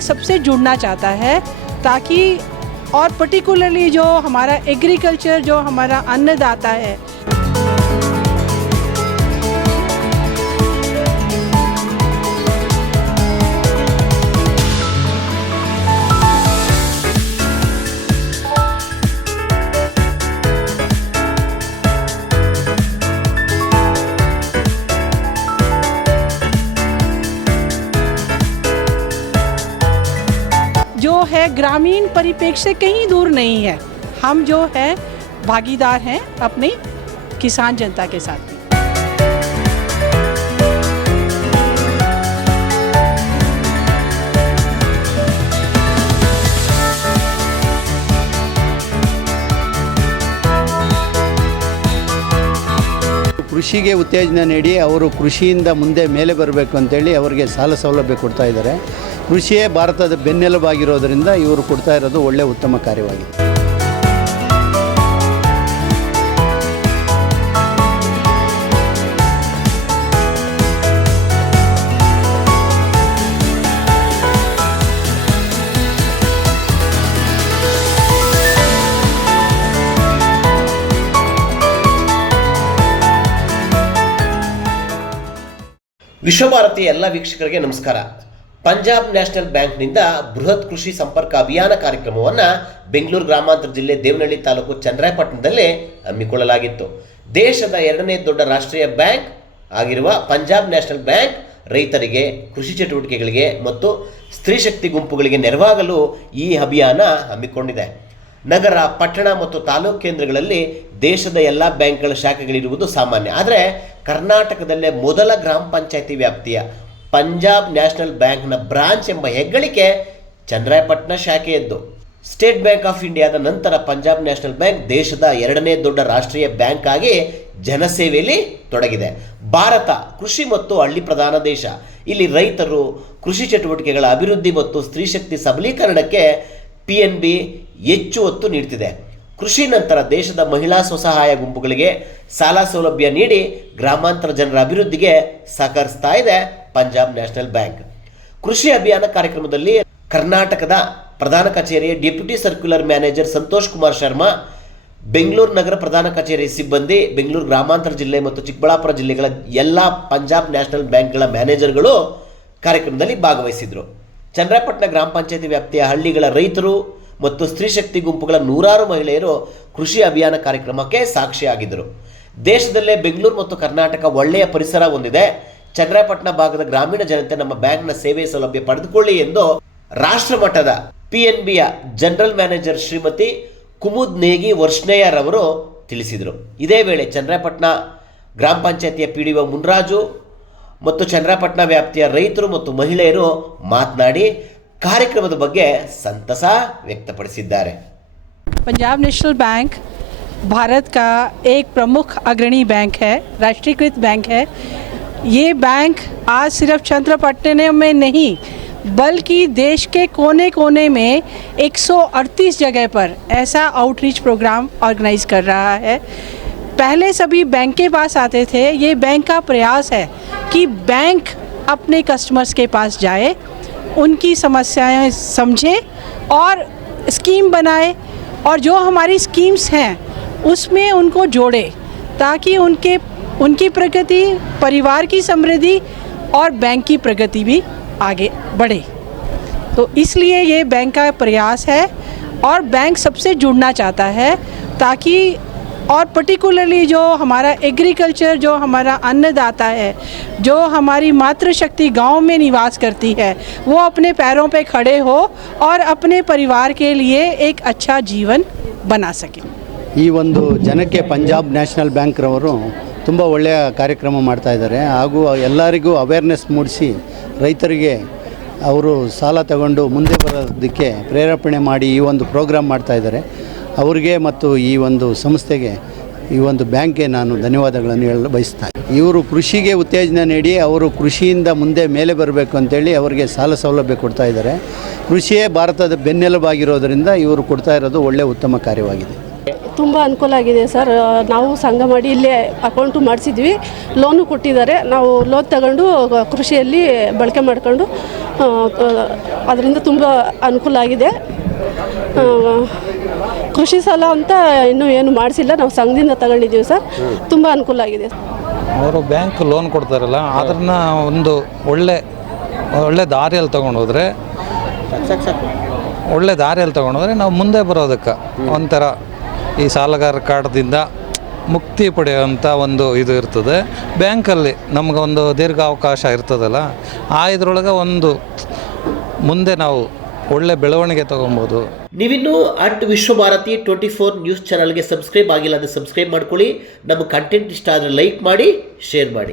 Bank सबसे जुड़ना चाहता है ताकि और पर्टिकुलरली जो हमारा एग्रीकल्चर जो हमारा अन्नदाता है है ग्रामीण परिप्रेक्ष्य से कहीं दूर नहीं है हम जो है भागीदार हैं अपनी किसान जनता के साथ ಕೃಷಿಗೆ ಉತ್ತೇಜನ ನೀಡಿ ಅವರು ಕೃಷಿಯಿಂದ ಮುಂದೆ ಮೇಲೆ ಬರಬೇಕು ಅಂತೇಳಿ ಅವರಿಗೆ ಸಾಲ ಸೌಲಭ್ಯ ಕೊಡ್ತಾ ಇದ್ದಾರೆ ಕೃಷಿಯೇ ಭಾರತದ ಬೆನ್ನೆಲುಬಾಗಿರೋದ್ರಿಂದ ಇವರು ಕೊಡ್ತಾ ಇರೋದು ಒಳ್ಳೆಯ ಉತ್ತಮ ಕಾರ್ಯವಾಗಿದೆ. ವಿಶ್ವಭಾರತಿ ಎಲ್ಲ ವೀಕ್ಷಕರಿಗೆ ನಮಸ್ಕಾರ. ಪಂಜಾಬ್ ನ್ಯಾಷನಲ್ ಬ್ಯಾಂಕ್ನಿಂದ ಬೃಹತ್ ಕೃಷಿ ಸಂಪರ್ಕ ಅಭಿಯಾನ ಕಾರ್ಯಕ್ರಮವನ್ನು ಬೆಂಗಳೂರು ಗ್ರಾಮಾಂತರ ಜಿಲ್ಲೆ ದೇವನಹಳ್ಳಿ ತಾಲೂಕು ಚಂದ್ರಾಯಪಟ್ಟಣದಲ್ಲಿ ಹಮ್ಮಿಕೊಳ್ಳಲಾಗಿತ್ತು. ದೇಶದ ಎರಡನೇ ದೊಡ್ಡ ರಾಷ್ಟ್ರೀಯ ಬ್ಯಾಂಕ್ ಆಗಿರುವ ಪಂಜಾಬ್ ನ್ಯಾಷನಲ್ ಬ್ಯಾಂಕ್ ರೈತರಿಗೆ, ಕೃಷಿ ಚಟುವಟಿಕೆಗಳಿಗೆ ಮತ್ತು ಸ್ತ್ರೀ ಶಕ್ತಿ ಗುಂಪುಗಳಿಗೆ ನೆರವಾಗಲು ಈ ಅಭಿಯಾನ ಹಮ್ಮಿಕೊಂಡಿದೆ. ನಗರ, ಪಟ್ಟಣ ಮತ್ತು ತಾಲೂಕು ಕೇಂದ್ರಗಳಲ್ಲಿ ದೇಶದ ಎಲ್ಲ ಬ್ಯಾಂಕ್ಗಳ ಶಾಖೆಗಳಿರುವುದು ಸಾಮಾನ್ಯ. ಆದರೆ ಕರ್ನಾಟಕದಲ್ಲೇ ಮೊದಲ ಗ್ರಾಮ ಪಂಚಾಯಿತಿ ವ್ಯಾಪ್ತಿಯ ಪಂಜಾಬ್ ನ್ಯಾಷನಲ್ ಬ್ಯಾಂಕ್ನ ಬ್ರಾಂಚ್ ಎಂಬ ಹೆಗ್ಗಳಿಕೆ ಚಂದ್ರಾಯಪಟ್ಟಣ ಶಾಖೆಯದ್ದು. ಸ್ಟೇಟ್ ಬ್ಯಾಂಕ್ ಆಫ್ ಇಂಡಿಯಾದ ನಂತರ ಪಂಜಾಬ್ ನ್ಯಾಷನಲ್ ಬ್ಯಾಂಕ್ ದೇಶದ ಎರಡನೇ ದೊಡ್ಡ ರಾಷ್ಟ್ರೀಯ ಬ್ಯಾಂಕ್ ಆಗಿ ಜನಸೇವೆಯಲ್ಲಿ ತೊಡಗಿದೆ. ಭಾರತ ಕೃಷಿ ಮತ್ತು ಹಳ್ಳಿ ಪ್ರಧಾನ ದೇಶ. ಇಲ್ಲಿ ರೈತರು ಕೃಷಿ ಚಟುವಟಿಕೆಗಳ ಅಭಿವೃದ್ಧಿ ಮತ್ತು ಸ್ತ್ರೀ ಶಕ್ತಿ ಸಬಲೀಕರಣಕ್ಕೆ ಪಿ ಎನ್ ಬಿ ಹೆಚ್ಚು ಒತ್ತು ನೀಡ್ತಿದೆ. ಕೃಷಿ ನಂತರ ದೇಶದ ಮಹಿಳಾ ಸ್ವಸಹಾಯ ಗುಂಪುಗಳಿಗೆ ಸಾಲ ಸೌಲಭ್ಯ ನೀಡಿ ಗ್ರಾಮಾಂತರ ಜನರ ಅಭಿವೃದ್ಧಿಗೆ ಸಹಕರಿಸ್ತಾ ಇದೆ ಪಂಜಾಬ್ ನ್ಯಾಷನಲ್ ಬ್ಯಾಂಕ್. ಕೃಷಿ ಅಭಿಯಾನ ಕಾರ್ಯಕ್ರಮದಲ್ಲಿ ಕರ್ನಾಟಕದ ಪ್ರಧಾನ ಕಚೇರಿಯ deputy circular manager Santosh Kumar Sharma, Bengaluru ನಗರ ಪ್ರಧಾನ ಕಚೇರಿ ಸಿಬ್ಬಂದಿ, ಬೆಂಗಳೂರು ಗ್ರಾಮಾಂತರ ಜಿಲ್ಲೆ ಮತ್ತು ಚಿಕ್ಕಬಳ್ಳಾಪುರ ಜಿಲ್ಲೆಗಳ ಎಲ್ಲ ಪಂಜಾಬ್ ನ್ಯಾಷನಲ್ ಬ್ಯಾಂಕ್ಗಳ ಮ್ಯಾನೇಜರ್ಗಳು ಕಾರ್ಯಕ್ರಮದಲ್ಲಿ ಭಾಗವಹಿಸಿದರು. ಚಂದ್ರಪಟ್ಟಣ ಗ್ರಾಮ ಪಂಚಾಯತಿ ವ್ಯಾಪ್ತಿಯ ಹಳ್ಳಿಗಳ ರೈತರು ಮತ್ತು ಸ್ತ್ರೀ ಶಕ್ತಿ ಗುಂಪುಗಳ ನೂರಾರು ಮಹಿಳೆಯರು ಕೃಷಿ ಅಭಿಯಾನ ಕಾರ್ಯಕ್ರಮಕ್ಕೆ ಸಾಕ್ಷಿಯಾಗಿದ್ದರು. ದೇಶದಲ್ಲೇ ಬೆಂಗಳೂರು ಮತ್ತು ಕರ್ನಾಟಕ ಒಳ್ಳೆಯ ಪರಿಸರ ಹೊಂದಿದೆ. ಚಂದ್ರಪಟ್ಟಣ ಭಾಗದ ಗ್ರಾಮೀಣ ಜನತೆ ನಮ್ಮ ಬ್ಯಾಂಕ್ನ ಸೇವೆ ಸೌಲಭ್ಯ ಪಡೆದುಕೊಳ್ಳಿ ಎಂದು ರಾಷ್ಟ್ರ ಮಟ್ಟದ P N ಬಿಯ general manager Shrimati Kumud Negi ವರ್ಷನೇಯರ್ ಅವರು ತಿಳಿಸಿದರು ಇದೇ ವೇಳೆ ಚಂದ್ರಪಟ್ಟಣ ಗ್ರಾಮ ಪಂಚಾಯತಿಯ ಪಿ ಡಿ ಒ ಮುನ್ರಾಜು ಮತ್ತು ಚಂದ್ರಪಟ್ಟಣ ವ್ಯಾಪ್ತಿಯ ರೈತರು ಮತ್ತು ಮಹಿಳೆಯರು ಮಾತನಾಡಿ ಕಾರ್ಯಕ್ರಮದ ಬಗ್ಗೆ ಸಂತಸ ವ್ಯಕ್ತಪಡಿಸಿದ್ದಾರೆ पंजाब नेशनल बैंक भारत का एक प्रमुख अग्रणी बैंक है राष्ट्रीयकृत बैंक है ये बैंक आज सिर्फ़ चंद्रपट्टनम में नहीं, बल्कि देश के कोने कोने में 138 जगह पर ऐसा आउटरीच प्रोग्राम ऑर्गेनाइज कर रहा है। पहले सभी बैंक के पास आते थे। ये बैंक का प्रयास है कि बैंक अपने कस्टमर्स के पास जाए, उनकी समस्याएँ समझे और स्कीम बनाए और जो हमारी स्कीम्स हैं, उसमें उनको जोड़े ताकि उनके उनकी प्रगति परिवार की समृद्धि और बैंक की प्रगति भी आगे बढ़े तो इसलिए ये बैंक का प्रयास है और बैंक सबसे जुड़ना चाहता है ताकि और पर्टिकुलरली जो हमारा एग्रीकल्चर जो हमारा अन्नदाता है जो हमारी मातृशक्ति गांव में निवास करती है वो अपने पैरों पे खड़े हो और अपने परिवार के लिए एक अच्छा जीवन बना सके ಈ ಒಂದು ಜನಕ್ಕೆ ಪಂಜಾಬ್ ನ್ಯಾಷನಲ್ ಬ್ಯಾಂಕ್ರವರು ತುಂಬ ಒಳ್ಳೆಯ ಕಾರ್ಯಕ್ರಮ ಮಾಡ್ತಾ ಇದ್ದಾರೆ. ಹಾಗೂ ಎಲ್ಲರಿಗೂ ಅವೇರ್ನೆಸ್ ಮೂಡಿಸಿ ರೈತರಿಗೆ ಅವರು ಸಾಲ ತಗೊಂಡು ಮುಂದೆ ಬರೋದಕ್ಕೆ ಪ್ರೇರೇಪಣೆ ಮಾಡಿ ಈ ಒಂದು ಪ್ರೋಗ್ರಾಮ್ ಮಾಡ್ತಾ ಇದ್ದಾರೆ. ಅವರಿಗೆ ಮತ್ತು ಈ ಒಂದು ಸಂಸ್ಥೆಗೆ ಈ ಒಂದು ಬ್ಯಾಂಕ್ಗೆ ನಾನು ಧನ್ಯವಾದಗಳನ್ನು ಹೇಳಲು ಬಯಸ್ತಾ ಇವರು ಕೃಷಿಗೆ ಉತ್ತೇಜನ ನೀಡಿ ಅವರು ಕೃಷಿಯಿಂದ ಮುಂದೆ ಮೇಲೆ ಬರಬೇಕು ಅಂತೇಳಿ ಅವರಿಗೆ ಸಾಲ ಸೌಲಭ್ಯ ಕೊಡ್ತಾ ಇದ್ದಾರೆ. ಕೃಷಿಯೇ ಭಾರತದ ಬೆನ್ನೆಲುಬಾಗಿರೋದರಿಂದ ಇವರು ಕೊಡ್ತಾ ಇರೋದು ಒಳ್ಳೆಯ ಉತ್ತಮ ಕಾರ್ಯವಾಗಿದೆ. ತುಂಬ ಅನುಕೂಲ ಆಗಿದೆ ಸರ್. ನಾವು ಸಂಘ ಮಾಡಿ ಇಲ್ಲೇ ಅಕೌಂಟು ಮಾಡಿಸಿದ್ವಿ. ಲೋನು ಕೊಟ್ಟಿದ್ದಾರೆ. ನಾವು ಲೋನ್ ತಗೊಂಡು ಕೃಷಿಯಲ್ಲಿ ಬಳಕೆ ಮಾಡ್ಕೊಂಡು ಅದರಿಂದ ತುಂಬ ಅನುಕೂಲ ಆಗಿದೆ. ಕೃಷಿ ಸಾಲ ಅಂತ ಇನ್ನೂ ಏನು ಮಾಡಿಸಿಲ್ಲ. ನಾವು ಸಂಘದಿಂದ ತಗೊಂಡಿದ್ದೀವಿ ಸರ್. ತುಂಬ ಅನುಕೂಲ ಆಗಿದೆ. ಅವರು ಬ್ಯಾಂಕ್ ಲೋನ್ ಕೊಡ್ತಾರಲ್ಲ, ಅದನ್ನ ಒಂದು ಒಳ್ಳೆ ಒಳ್ಳೆ ದಾರಿಯಲ್ಲಿ ತಗೊಂಡು ಹೋದರೆ ಒಳ್ಳೆ ದಾರಿಯಲ್ಲಿ ತಗೊಂಡು ಹೋದರೆ ನಾವು ಮುಂದೆ ಬರೋದಕ್ಕೆ ಒಂಥರ ಈ ಸಾಲಗಾರ ಕಾರ್ಡ್ದಿಂದ ಮುಕ್ತಿ ಪಡೆಯುವಂಥ ಒಂದು ಇದು ಇರ್ತದೆ. ಬ್ಯಾಂಕಲ್ಲಿ ನಮಗೊಂದು ದೀರ್ಘಾವಕಾಶ ಇರ್ತದಲ್ಲ, ಆ ಇದರೊಳಗೆ ಒಂದು ಮುಂದೆ ನಾವು ಒಳ್ಳೆ ಬೆಳವಣಿಗೆ ತಗೊಬೋದು. ನೀವಿನ್ನೂ at Vishwabharati twenty four news ಚಾನಲ್ಗೆ ಸಬ್ಸ್ಕ್ರೈಬ್ ಆಗಿಲ್ಲ ಅಂದರೆ ಸಬ್ಸ್ಕ್ರೈಬ್ ಮಾಡ್ಕೊಳ್ಳಿ. ನಮ್ಮ ಕಂಟೆಂಟ್ ಇಷ್ಟ ಆದರೆ ಲೈಕ್ ಮಾಡಿ ಶೇರ್ ಮಾಡಿ.